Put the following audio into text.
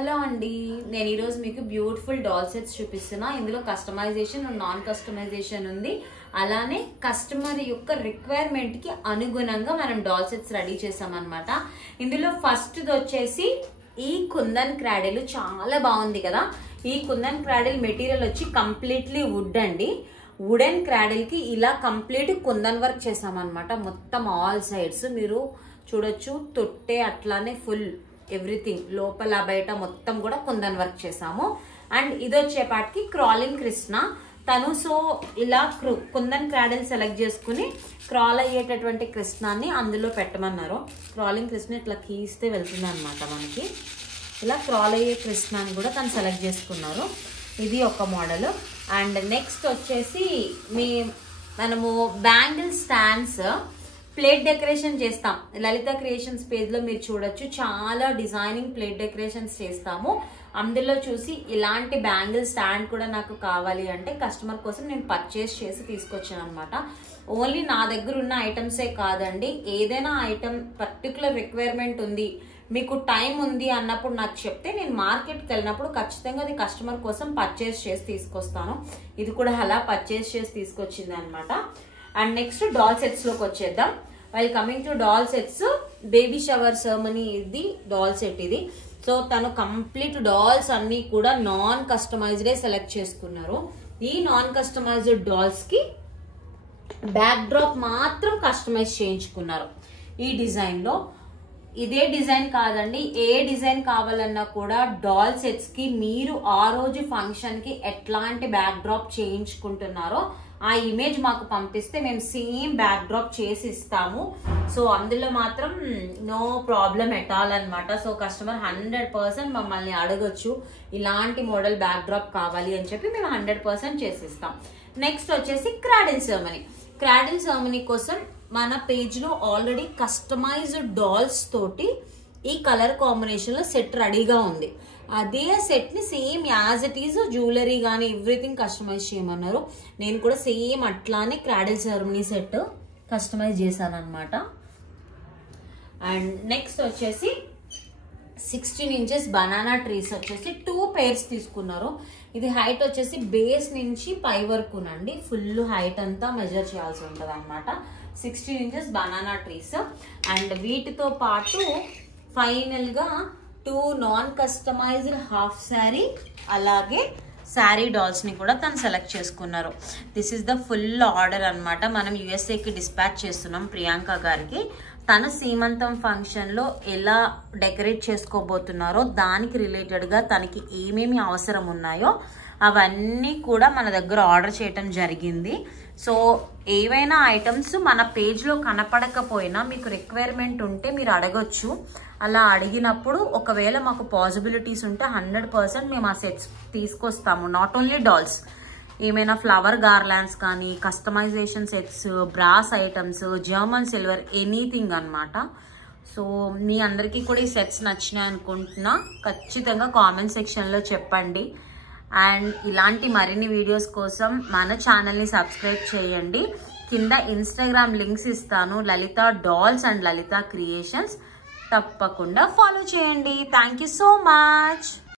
Hello అండి, నేను ఈరోజు మీకు బ్యూటిఫుల్ డాల్ సెట్స్ చూపిస్తున్నా. ఇందులో కస్టమైజేషన్ అండ్ నాన్ కస్టమైజేషన్ ఉంది. అలానే కస్టమర్ యొక్క రిక్వైర్మెంట్ కి అనుగుణంగా మనం డాల్ సెట్స్ రెడీ చేసామన్నమాట. ఇందులో ఫస్ట్ వచ్చేసి ఈ కుందన్ క్రాడిల్ చాలా బాగుంది కదా. ఈ కుందన్ క్రాడిల్ మెటీరియల్ వచ్చి కంప్లీట్లీ వుడ్ అండి. వుడెన్ క్రాడిల్ కి ఇలా కంప్లీట్ కుందన్ వర్క్ చేసామన్నమాట. మొత్తం ఆల్ సైడ్స్ మీరు చూడొచ్చు. తొట్టే అట్లానే ఫుల్ ఎవ్రీథింగ్ లోపల బయట మొత్తం కూడా కుందన్ వర్క్ చేసాము. అండ్ ఇది వచ్చేపాటికి క్రాలింగ్ కృష్ణ తను. సో ఇలా కుందన్ క్రాడిల్ సెలెక్ట్ చేసుకుని క్రాల్ అయ్యేటటువంటి కృష్ణాన్ని అందులో పెట్టమన్నారు. క్రాలింగ్ కృష్ణ ఇట్లా కీస్తే వెళ్తుంది అనమాట. మనకి ఇలా క్రాల్ అయ్యే కృష్ణాన్ని కూడా తను సెలెక్ట్ చేసుకున్నారు. ఇది ఒక మోడల్. అండ్ నెక్స్ట్ వచ్చేసి మనము బ్యాంగిల్ స్టాండ్స్ ప్లేట్ డెకరేషన్ చేస్తాం. లలిత క్రియేషన్స్ పేజ్ లో మీరు చూడొచ్చు, చాలా డిజైనింగ్ ప్లేట్ డెకరేషన్స్ చేస్తాము. అందులో చూసి ఇలాంటి బ్యాంగిల్ స్టాండ్ కూడా నాకు కావాలి అంటే కస్టమర్ కోసం నేను పర్చేస్ చేసి తీసుకొచ్చాను అనమాట. ఓన్లీ నా దగ్గర ఉన్న ఐటమ్సే కాదండి, ఏదైనా ఐటమ్ పర్టికులర్ రిక్వైర్మెంట్ ఉంది, మీకు టైం ఉంది అన్నప్పుడు నాకు చెప్తే నేను మార్కెట్కి వెళ్ళినప్పుడు ఖచ్చితంగా అది కస్టమర్ కోసం పర్చేస్ చేసి తీసుకొస్తాను. ఇది కూడా అలా పర్చేస్ చేసి తీసుకొచ్చింది అనమాట. అండ్ నెక్స్ట్ డాల్ సెట్స్ లోకి వచ్చేద్దాం. While coming to doll sets, baby shower ceremony ఇది డాల్ సెట్ ఇది. సో తను కంప్లీట్ డాల్స్ అన్ని కూడా నాన్ కస్టమైజ్డే సెలెక్ట్ చేసుకున్నారు. ఈ నాన్ కస్టమైజ్డ్ డాల్స్ కి బ్యాక్ డ్రాప్ మాత్రం కస్టమైజ్ చేయించుకున్నారు. ఈ డిజైన్ లో ఇదే డిజైన్ కాదండి, ఏ డిజైన్ కావాలన్నా కూడా డాల్ సెట్స్ కి మీరు ఆ రోజు ఫంక్షన్ కి ఎట్లాంటి బ్యాక్ డ్రాప్ చేయించుకుంటున్నారో ఆ ఇమేజ్ మాకు పంపిస్తే మేము సేమ్ బ్యాక్ డ్రాప్ చేసి ఇస్తాము. సో అందులో మాత్రం నో ప్రాబ్లం ఎట్ ఆల్ అనమాట. సో కస్టమర్ 100% మమ్మల్ని అడగొచ్చు ఇలాంటి మోడల్ బ్యాక్ డ్రాప్ కావాలి అని చెప్పి మేము 100% చేసిస్తాం. నెక్స్ట్ వచ్చేసి క్రాడిల్ సెరమనీ. క్రాడిల్ సెరమనీ కోసం మన పేజ్ లో ఆల్రెడీ కస్టమైజ్డ్ డాల్స్ తోటి ఈ కలర్ కాంబినేషన్ లో సెట్ రెడీగా ఉంది. అదే సెట్ ని same as it is jewellery కానీ ఎవ్రీథింగ్ కస్టమైజ్ చేయమన్నారు. నేను కూడా సేమ్ అట్లానే క్రాడిల్ సెరమనీ సెట్ కస్టమైజ్ చేశాను అనమాట. అండ్ నెక్స్ట్ వచ్చేసి 16 ఇంచెస్ బనానా ట్రీస్ వచ్చేసి 2 pairs తీసుకున్నారు. ఇది హైట్ వచ్చేసి బేస్ నుంచి పై వరకునండి, ఫుల్ హైట్ అంతా మెజర్ చేయాల్సి ఉంటుంది అనమాట. 16 ఇంచెస్ బనానా ట్రీస్. అండ్ వీటితో పాటు ఫైనల్ గా 2 నాన్ కస్టమైజ్డ్ హాఫ్ శారీ అలాగే శారీ డాల్స్ ని కూడా తను సెలెక్ట్ చేసుకున్నారు. This is the full order అనమాట. మనం యుఎస్ఏకి డిస్పాచ్ చేస్తున్నాం ప్రియాంక గారికి. తను సీమంతం ఫంక్షన్ లో ఎలా డెకరేట్ చేసుకోబోతున్నారో దానికి రిలేటెడ్ గా తనకి ఏమేమి అవసరం ఉన్నాయో అవన్నీ కూడా మన దగ్గర ఆర్డర్ చేయటం జరిగింది. సో ఏవైనా ఐటమ్స్ మన పేజ్లో కనపడకపోయినా మీకు రిక్వైర్మెంట్ ఉంటే మీరు అడగొచ్చు. అలా అడిగినప్పుడు ఒకవేళ మాకు పాసిబిలిటీస్ ఉంటే 100% మేము ఆ సెట్స్ తీసుకొస్తాము. నాట్ ఓన్లీ డాల్స్, ఏమైనా ఫ్లవర్ గార్లాండ్స్ కానీ, customization sets, brass items, German silver, anything అనమాట. సో మీ అందరికీ కూడా ఈ సెట్స్ నచ్చినాయి అనుకుంటున్నా. ఖచ్చితంగా కామెంట్ సెక్షన్లో చెప్పండి. అండ్ ఇలాంటి మరిన్ని వీడియోస్ కోసం మన ఛానల్ని సబ్స్క్రైబ్ చేయండి. కింద ఇన్స్టాగ్రామ్ లింక్స్ ఇస్తాను, లలిత డాల్స్ అండ్ లలిత క్రియేషన్స్. తప్పకుండా ఫాలో చేయండి. Thank you so much.